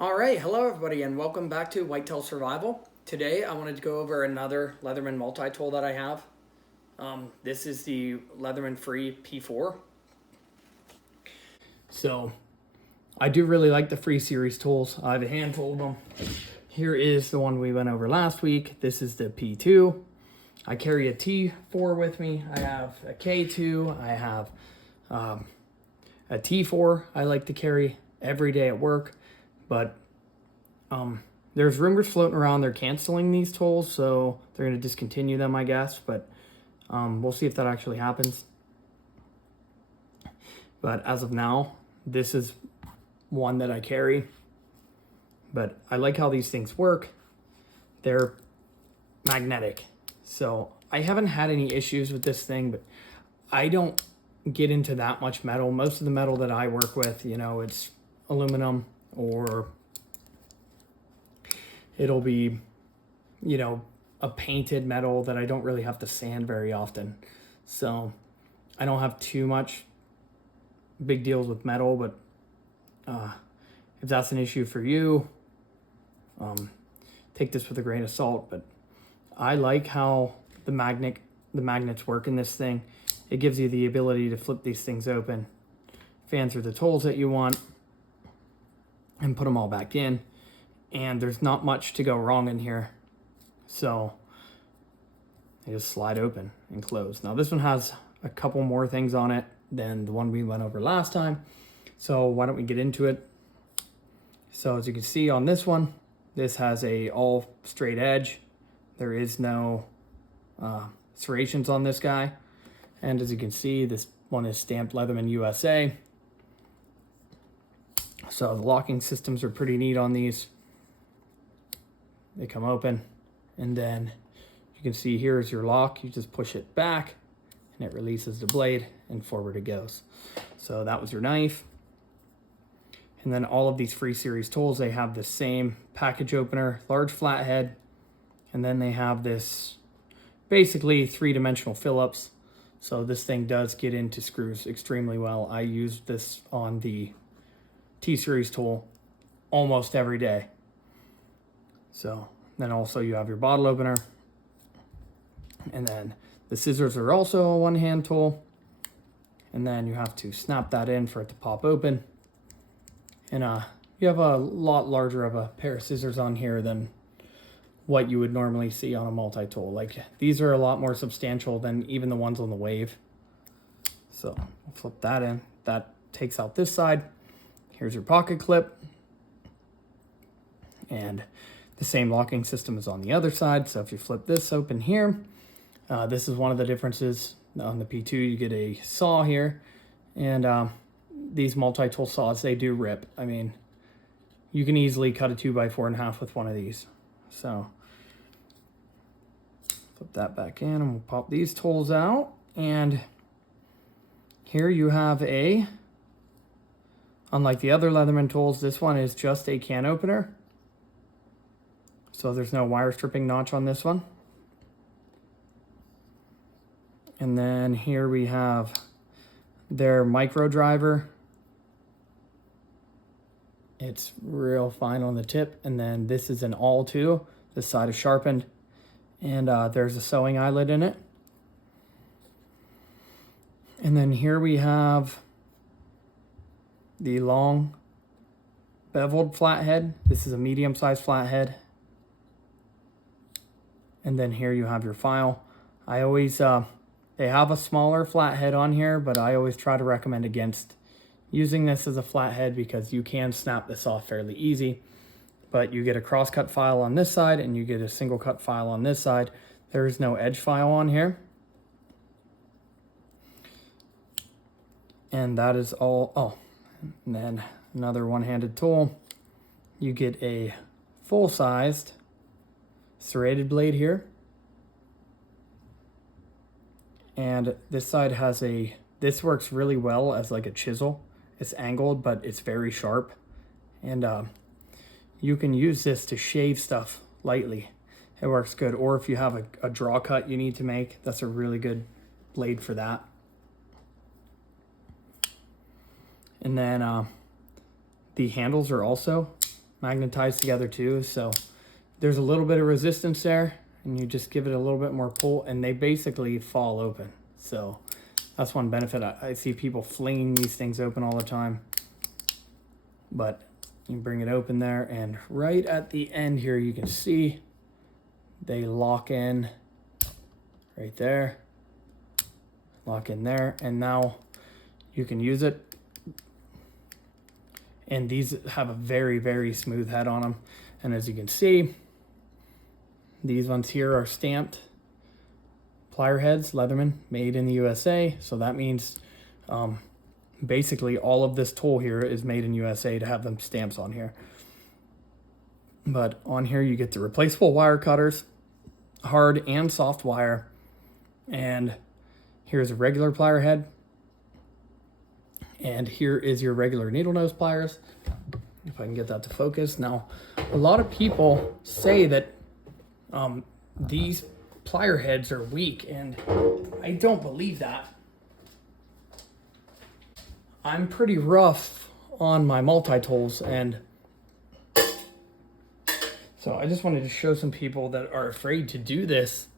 All right, hello everybody, and welcome back to Whitetail Survival. Today, I wanted to go over another Leatherman multi-tool that I have. This is the Leatherman Free P4. So, I do really like the Free Series tools. I have a handful of them. Here is the one we went over last week. This is the P2. I carry a T4 with me. I have a K2. I have a T4 I like to carry every day at work. But there's rumors floating around they're canceling these tools, so they're going to discontinue them, I guess. But we'll see if that actually happens. But as of now, this is one that I carry. But I like how these things work. They're magnetic. So I haven't had any issues with this thing, but I don't get into that much metal. Most of the metal that I work with, it's aluminum, or it'll be, a painted metal that I don't really have to sand very often. So I don't have too much big deals with metal, but if that's an issue for you, take this with a grain of salt. But I like how the magnets work in this thing. It gives you the ability to flip these things open, fan through the tools that you want, and put them all back in. And there's not much to go wrong in here. So they just slide open and close. Now this one has a couple more things on it than the one we went over last time. So why don't we get into it? So as you can see on this one, this has a all straight edge. There is no serrations on this guy. And as you can see, this one is stamped Leatherman USA. So the locking systems are pretty neat on these. They come open, and then you can see here is your lock. You just push it back and it releases the blade and forward it goes. So that was your knife. And then all of these Free Series tools, they have the same package opener, large flathead, and then they have this basically three-dimensional Phillips. So this thing does get into screws extremely well. I use this on the T-Series tool almost every day. So then also you have your bottle opener, and then the scissors are also a one-hand tool, and then you have to snap that in for it to pop open. And you have a lot larger of a pair of scissors on here than what you would normally see on a multi-tool. Like, these are a lot more substantial than even the ones on the Wave. So we'll flip that in. That takes out this side. Here's your pocket clip. And the same locking system is on the other side. So if you flip this open here, this is one of the differences. On the P2, you get a saw here. And these multi-tool saws, they do rip. I mean, you can easily cut a 2x4 in half with one of these. So flip that back in, and we'll pop these tools out. And here you have unlike the other Leatherman tools, this one is just a can opener. So there's no wire stripping notch on this one. And then here we have their micro driver. It's real fine on the tip. And then this is an awl too. This side is sharpened. And there's a sewing eyelet in it. And then here we have the long beveled flathead. This is a medium-sized flathead. And then here you have your file. I always, they have a smaller flathead on here, but I always try to recommend against using this as a flathead because you can snap this off fairly easy. But you get a cross-cut file on this side and you get a single cut file on this side. There is no edge file on here. And that is all. Oh, and then another one-handed tool. You get a full-sized serrated blade here. And this side has this works really well as like a chisel. It's angled, but it's very sharp. And you can use this to shave stuff lightly. It works good. Or if you have a draw cut you need to make, that's a really good blade for that. And then the handles are also magnetized together too. So there's a little bit of resistance there, and you just give it a little bit more pull and they basically fall open. So that's one benefit. I see people flinging these things open all the time, but you bring it open there, and right at the end here, you can see they lock in right there, lock in there, and now you can use it. And these have a very, very smooth head on them. And as you can see, these ones here are stamped plier heads, Leatherman, made in the USA. So that means basically all of this tool here is made in USA to have them stamps on here. But on here you get the replaceable wire cutters, hard and soft wire. And here's a regular plier head. And here is your regular needle nose pliers. If I can get that to focus. Now, a lot of people say that these plier heads are weak, and I don't believe that. I'm pretty rough on my multi-tools, and so I just wanted to show some people that are afraid to do this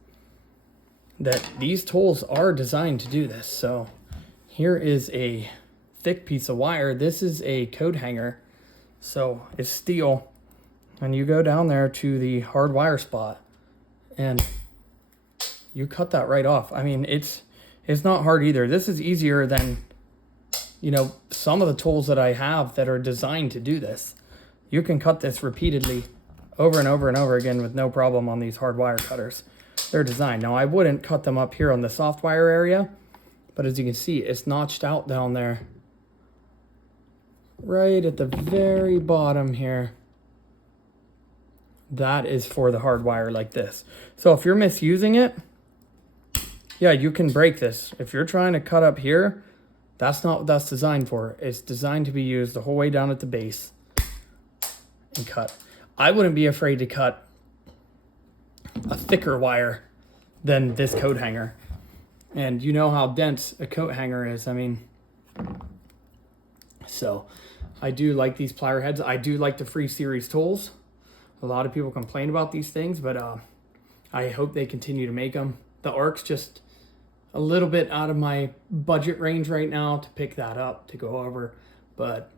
that these tools are designed to do this. So here is a thick piece of wire. This is a coat hanger, so it's steel, and you go down there to the hard wire spot and you cut that right off. I mean, it's not hard either. This is easier than, you know, some of the tools that I have that are designed to do this. You can cut this repeatedly over and over and over again with no problem on these hard wire cutters. They're designed. Now, I wouldn't cut them up here on the soft wire area, but as you can see, it's notched out down there right at the very bottom here. That is for the hard wire like this. So if you're misusing it, yeah, you can break this. If you're trying to cut up here, that's not what that's designed for. It's designed to be used the whole way down at the base and cut. I wouldn't be afraid to cut a thicker wire than this coat hanger. And you know how dense a coat hanger is. I mean, so I do like these plier heads. I do like the Free Series tools. A lot of people complain about these things, but I hope they continue to make them. The Ark's just a little bit out of my budget range right now to pick that up, to go over. But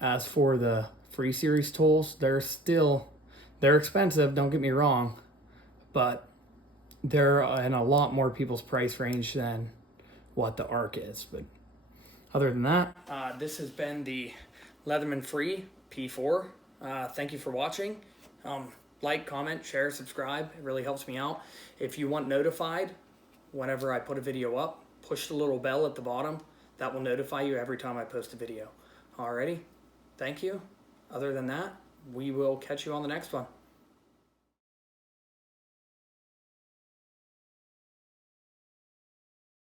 as for the Free Series tools, they're expensive, don't get me wrong, but they're in a lot more people's price range than what the Arc is. But other than that, this has been the Leatherman Free P4. Thank you for watching. Like, comment, share, subscribe. It really helps me out. If you want notified whenever I put a video up, push the little bell at the bottom. That will notify you every time I post a video. Alrighty, thank you. Other than that, we will catch you on the next one.